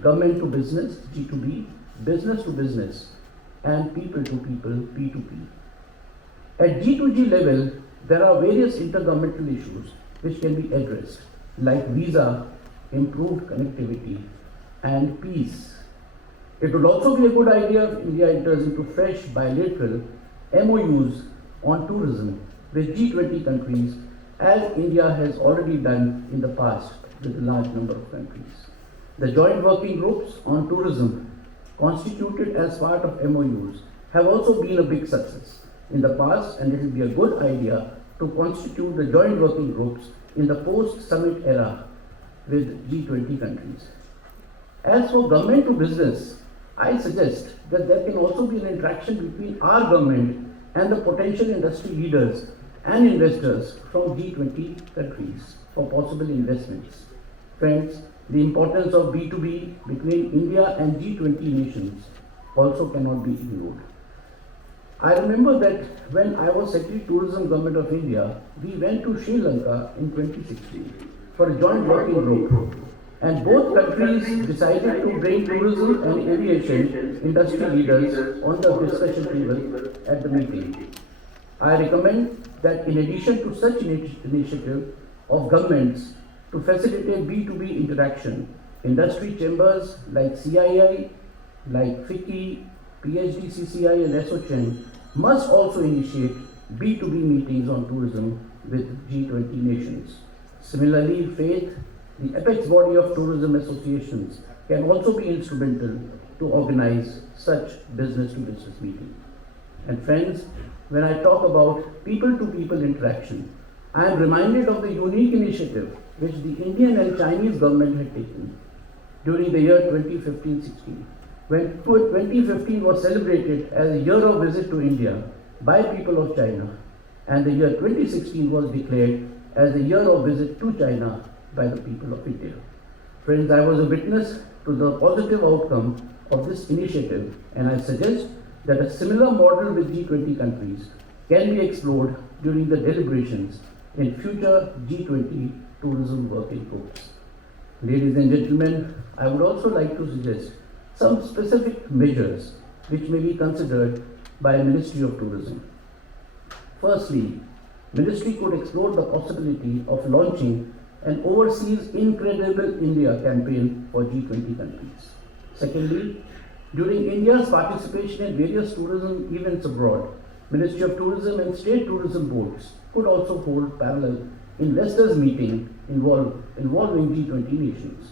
government to business, G2B, business to business, and people to people, P2P. At G2G level, there are various intergovernmental issues which can be addressed, like visa, improved connectivity, and peace. It would also be a good idea if India enters into fresh bilateral MOUs on tourism with G20 countries, as India has already done in the past with a large number of countries. The joint working groups on tourism constituted as part of MOUs have also been a big success in the past, and it will be a good idea to constitute the joint working groups in the post-summit era with G20 countries. As for government to business, I suggest that there can also be an interaction between our government and the potential industry leaders and investors from G20 countries for possible investments. Friends, the importance of B2B between India and G20 nations also cannot be ignored. I remember that when I was Secretary Tourism Government of India, we went to Sri Lanka in 2016 for a joint working group, and both countries decided to bring tourism and aviation industry leaders on the discussion table at the meeting. I recommend that in addition to such initiative of governments to facilitate B2B interaction, industry chambers like CII, like FICCI, PhD CCI and ASSOCHAM must also initiate B2B meetings on tourism with G20 nations. Similarly, FAITH, the apex body of tourism associations, can also be instrumental to organize such business-to-business meetings. And friends, when I talk about people-to-people interaction, I am reminded of the unique initiative which the Indian and Chinese government had taken during the year 2015-16, when 2015 was celebrated as a year of visit to India by people of China, and the year 2016 was declared as the year of visit to China by the people of India. Friends, I was a witness to the positive outcome of this initiative, and I suggest that a similar model with G20 countries can be explored during the deliberations in future G20 tourism working groups. Ladies and gentlemen, I would also like to suggest some specific measures which may be considered by Ministry of Tourism. Firstly, Ministry could explore the possibility of launching an overseas Incredible India campaign for G20 countries. Secondly, during India's participation in various tourism events abroad, Ministry of Tourism and state tourism boards could also hold parallel investors meeting involving G20 nations.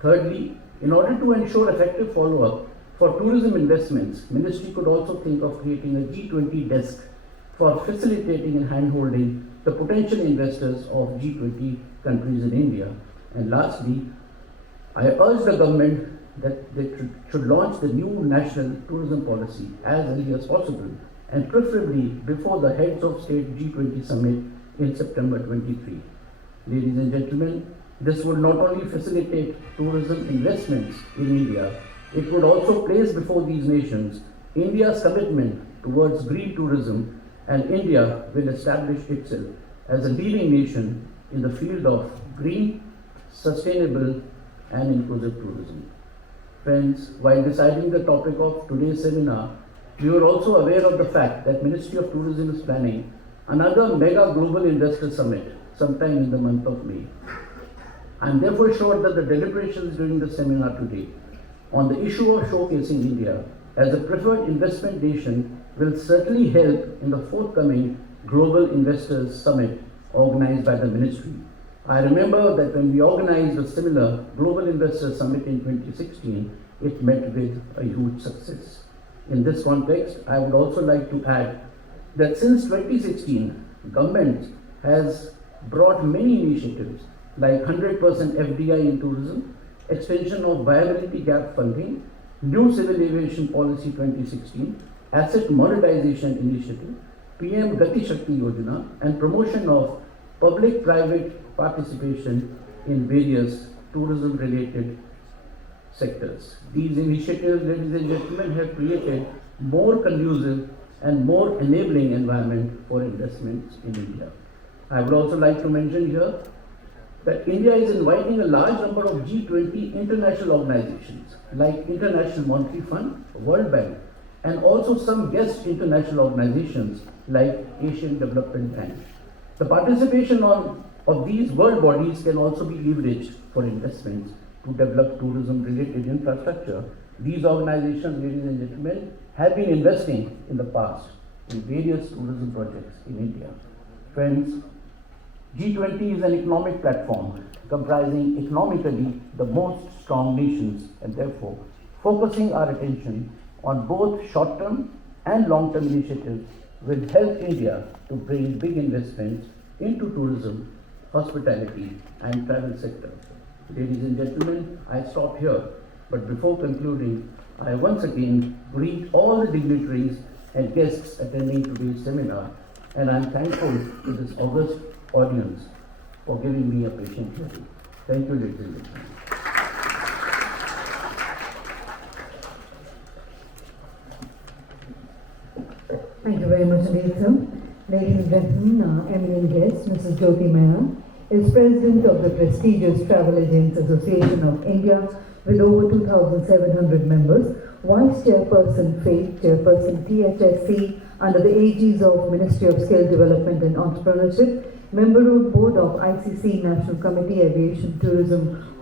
Thirdly, in order to ensure effective follow-up for tourism investments, Ministry could also think of creating a G20 desk for facilitating and handholding the potential investors of G20 countries in India. And lastly, I urge the government that they should launch the new national tourism policy as early as possible, and preferably before the heads of state G20 summit in September 23. Ladies and gentlemen, this would not only facilitate tourism investments in India, it would also place before these nations India's commitment towards green tourism, and India will establish itself as a leading nation in the field of green, sustainable, and inclusive tourism. Friends, while deciding the topic of today's seminar, we were also aware of the fact that Ministry of Tourism is planning another mega global investor summit sometime in the month of May. I am therefore sure that the deliberations during the seminar today on the issue of showcasing India as a preferred investment nation will certainly help in the forthcoming Global Investors Summit organized by the Ministry. I remember that when we organized a similar Global Investors Summit in 2016, it met with a huge success. In this context, I would also like to add that since 2016, government has brought many initiatives like 100% FDI in tourism, extension of viability gap funding, new civil aviation policy 2016, asset monetization initiative, PM Gati Shakti Yojana, and promotion of public-private participation in various tourism-related sectors. These initiatives, ladies and gentlemen, have created more conducive and more enabling environment for investments in India. I would also like to mention here that India is inviting a large number of G20 international organizations like International Monetary Fund, World Bank, and also some guest international organizations like Asian Development Bank. The participation of these world bodies can also be leveraged for investments to develop tourism-related infrastructure. These organizations, ladies and gentlemen, have been investing in the past in various tourism projects in India. Friends, G20 is an economic platform comprising economically the most strong nations, and therefore focusing our attention on both short-term and long-term initiatives will help India to bring big investments into tourism, hospitality and travel sector. Ladies and gentlemen, I stop here, but before concluding, I once again greet all the dignitaries and guests attending today's seminar, and I am thankful to this august audience for giving me a patient hearing. Thank you, ladies and gentlemen. Thank you very much indeed, sir. Ladies and gentlemen, eminent guest, Mrs. Jyoti Mehra is President of the prestigious Travel Agents Association of India with over 2,700 members, Vice Chairperson FATE, Chairperson THSC under the aegis of Ministry of Skill Development and Entrepreneurship, Member of Board of ICC National Committee Aviation Tourism